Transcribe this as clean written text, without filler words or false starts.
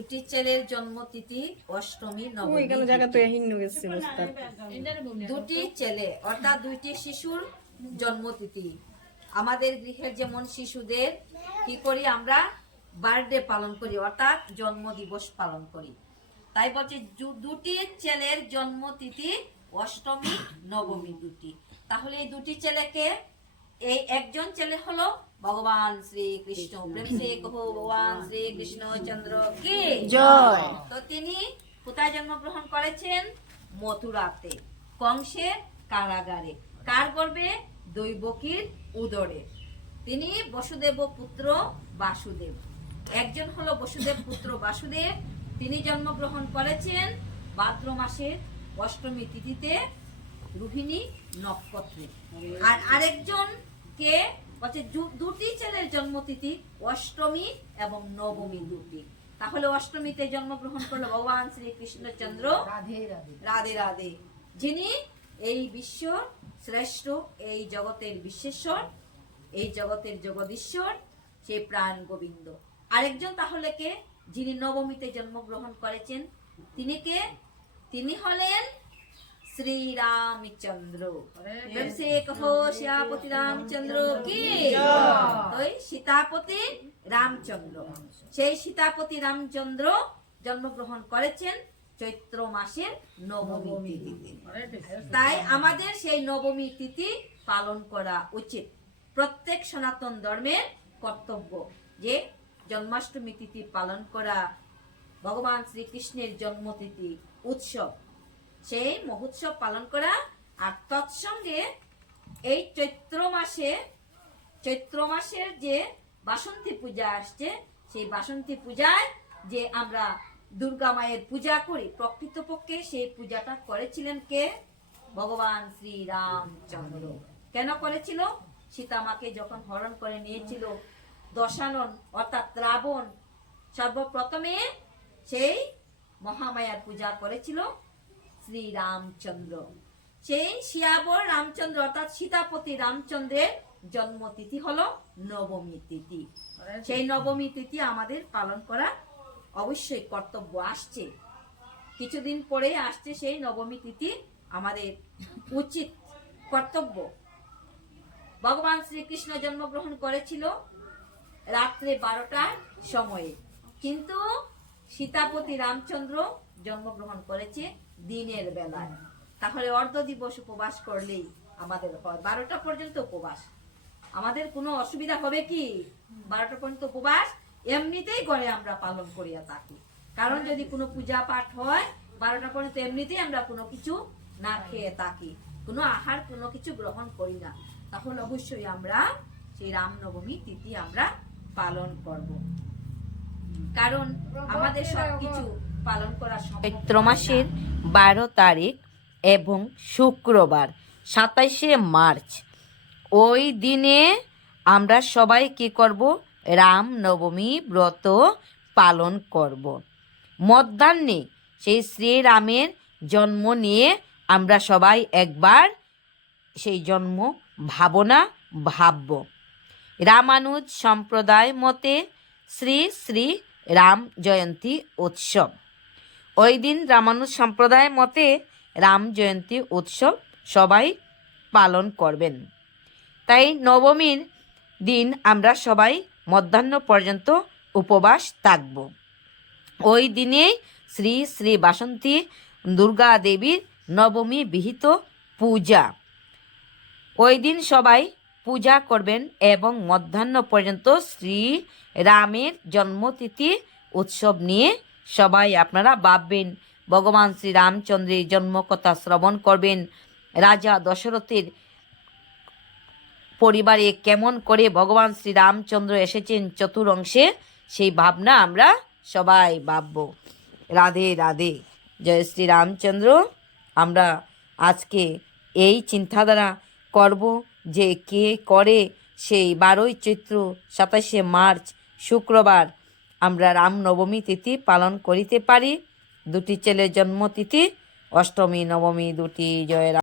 দুটি ছেলের জন্মতিথি অষ্টমী নবমী। দুটি ছেলে অর্থাৎ দুইটি শিশুর জন্মতিথি। আমাদের গৃহের যেমন শিশুদের কি করি আমরা বার্থডে পালন করি অর্থাৎ জন্মদিবস পালন করি, তাই বলছে দুটি ছেলের জন্মতিথি অষ্টমী নবমী দুটি। তাহলে এই দুটি ছেলেকে, এই একজন ছেলে হলো ভগবান শ্রীকৃষ্ণ। প্রেম সে কহো ভগবান শ্রীকৃষ্ণ চন্দ্র কি জয়। তো তিনি কোথায় জন্মগ্রহণ করেছেন? মথুরাতে, কংসের কারাগারে। কার গর্ভে? দৈবকীর উদরে। তিনি বসুদেব পুত্র বাসুদেব। একজন হলো বসুদেব পুত্র বাসুদেব, তিনি জন্মগ্রহণ করেছেন ভাদ্র মাসের অষ্টমী তিথিতে রোহিণী নক্ষত্রে। আর আরেকজন কে বলছে দুটি ছেলের জন্মতিথি অষ্টমী এবং নবমী দুটি। তাহলে অষ্টমীতে জন্মগ্রহণ করলো ভগবান শ্রীকৃষ্ণচন্দ্র, রাধে রাধে, যিনি এই বিশ্ব শ্রেষ্ঠ, এই জগতের বিশ্বেশ্বর, এই জগতের জগদীশ্বর, সেই প্রাণ গোবিন্দ। আরেকজন তাহলে কে, যিনি নবমীতে জন্মগ্রহণ করেছেন, তিনি কে? তিনি হলেন শ্রীরামচন্দ্র। শ্যাপতি রামচন্দ্র কি জয়। সীতাপতি রামচন্দ্র, সেই সীতাপতি রামচন্দ্র জন্মগ্রহণ করেছেন চৈত্র মাসের নবমী তিথিতে। তাই আমাদের সেই নবমী তিথি পালন করা উচিত। প্রত্যেক সনাতন ধর্মের কর্তব্য যে জন্মাষ্টমী তিথি পালন করা, ভগবান শ্রীকৃষ্ণের জন্মতিথি উৎসব, সেই মহোৎসব পালন করা। আর তৎসঙ্গে এই চৈত্র মাসের যে বাসন্তী পূজা আসছে, সেই বাসন্তী পূজায় যে আমরা দুর্গা মায়ের পূজা করি, প্রকৃতপক্ষে সেই পূজাটা করেছিলেন কে? ভগবান শ্রীরামচন্দ্র। কেন করেছিল? সীতামাকে যখন হরণ করে নিয়েছিল দশানন অর্থাৎ রাবণ, সর্বপ্রথমে সেই মহামায়ার পূজা করেছিল শ্রীরামচন্দ্র। সেই শিয়াবর রামচন্দ্র অর্থাৎ সীতাপতি রামচন্দ্রের জন্মতিথি হলো নবমী তিথি। সেই নবমী তিথি আমাদের পালন করা অবশ্যই কর্তব্য। আসছে কিছুদিন পরে আসছে সেই নবমী তিথি, আমাদের উচিত কর্তব্য। ভগবান শ্রীকৃষ্ণ জন্মগ্রহণ করেছিল রাত্রে 12টার সময়ে, কিন্তু সীতাপতি রামচন্দ্র জন্মগ্রহণ করেছে দিনের বেলায়। তাহলে অর্ধ দিবস উপবাস করলেই আমাদের হয় 12টা পর্যন্ত উপবাস। আমাদের কোনো অসুবিধা হবে কি? 12টা পর্যন্ত উপবাস এমনিতেই করে আমরা পালন করিয়া থাকি। কারণ যদি কোনো পূজা পাঠ হয় 12টা পর্যন্ত এমনিতেই আমরা কোনো কিছু না খেয়ে থাকি, কোনো আহার কোনো কিছু গ্রহণ করি না। তখন অবশ্যই আমরা সেই রামনবমী তিথি আমরা পালন করব, কারণ আমাদের সবকিছু পালন করা চৈত্র মাসের 12 তারিখ এবং শুক্রবার 27শে মার্চ, ওই দিনে আমরা সবাই কি করব? রামনবমী ব্রত পালন করব। মধ্যাহ্নে সেই শ্রীরামের জন্ম নিয়ে আমরা সবাই একবার সেই জন্ম ভাবনা ভাবব। রামানুজ সম্প্রদায় মতে শ্রী শ্রী রাম জয়ন্তী উৎসব। ওই দিন রামানুজ সম্প্রদায় মতে রাম জয়ন্তী উৎসব সবাই পালন করবেন। তাই নবমীর দিন আমরা সবাই মধ্যাহ্ন পর্যন্ত উপবাস থাকব। ওই দিনে শ্রী শ্রী বাসন্তী দুর্গা দেবীর নবমী বিহিত পূজা। ওই দিন সবাই পূজা করবেন এবং মধ্যাহ্ন পর্যন্ত শ্রী রামের জন্মতিথি উৎসব নিয়ে সবাই আপনারা ভাববেন। ভগবান শ্রী রামচন্দ্রের জন্মকথা শ্রবণ করবেন। রাজা দশরথের পরিবারে কেমন করে ভগবান শ্রী রামচন্দ্র এসেছেন চতুরংশে, সেই ভাবনা আমরা সবাই ভাবব। রাধে রাধে, জয় শ্রী রামচন্দ্র। আমরা আজকে এই চিন্তাধারা করব যে কে করে সেই 12ই চৈত্র 27শে মার্চ শুক্রবার আমরা রামনবমী তিথি পালন করিতে পারি। দুটি ছেলের জন্মতিথি অষ্টমী নবমী দুটি। জয় রাম।